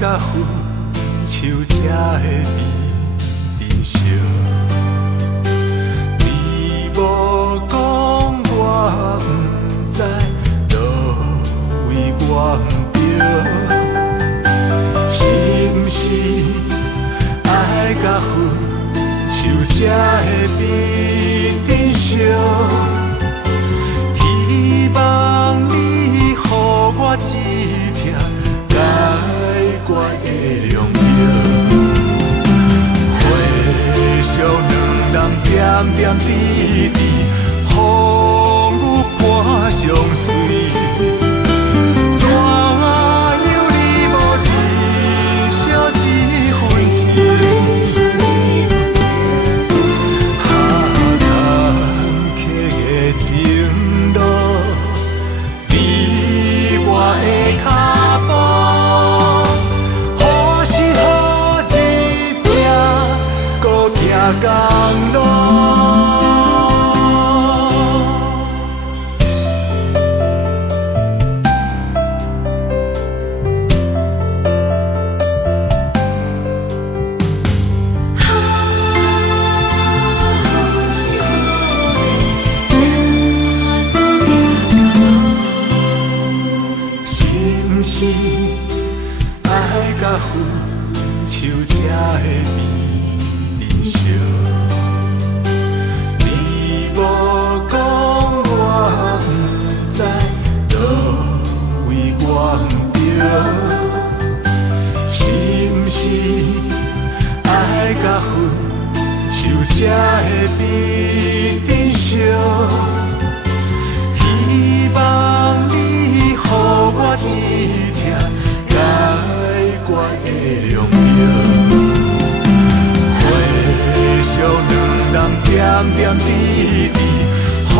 甲分手才会变珍惜，你无讲我不知，倒位我不对，是不是爱甲分手才会变珍惜？希望你予我一条解决的良药，回想两人点点滴滴，风雨伴相随。怎样你无珍惜一分情？下坎坷的情路，你我的脚步。公路，是不是爱甲分手才会变珍惜？你无讲我不知，倒位我不对，是不是爱甲分手才会变珍惜？希望你予我一条解决的良药。点点滴滴，风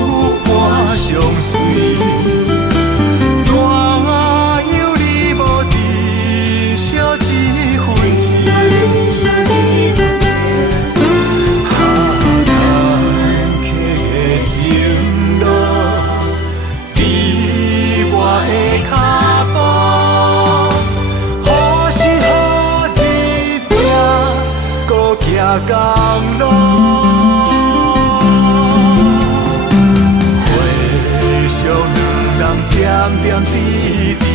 雨伴相随。怎样你无珍惜一分情？下坎坷的情路，你我的脚步，何时何日才搁行公路？点点滴滴。